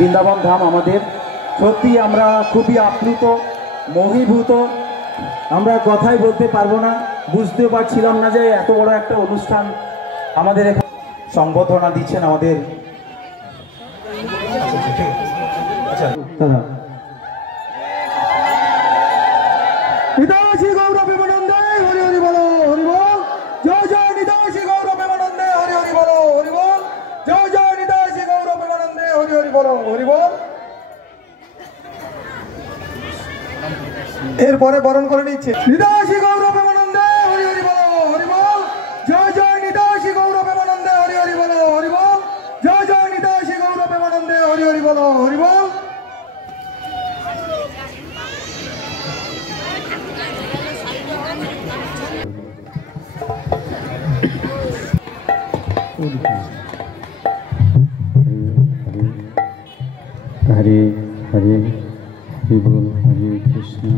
বৃন্দাবন ধাম আমাদের সত্যি আমরা খুবই আপ্লুত, মোহিভূত। আমরা কথাই বলতে পারবো না, বুঝতেও পারছিলাম না যে এত বড় একটা অনুষ্ঠান আমাদের এখানে সংবর্ধনা দিচ্ছেন আমাদের। নিতাই গৌর প্রেমানন্দে হরি হরি বলো হরি বল। জয় জয় নিতাই গৌর প্রেমানন্দে হরি হরি বলো হরি বল। জয় জয় নিতাই গৌর প্রেমানন্দে হরি হরি বলো হরি বল। এরপরে বরণ করে নিচ্ছে নিতাই গৌর প্রেমানন্দে হরি হরি বলো হরি বল। জয় জয় নিতাই গৌর প্রেমানন্দে হরি হরি বলো হরি বল। জয় জয় নিতাই গৌর প্রেমানন্দে হরি হরি বলো হরি বল। हरे हरे हरि बोल। हरे कृष्ण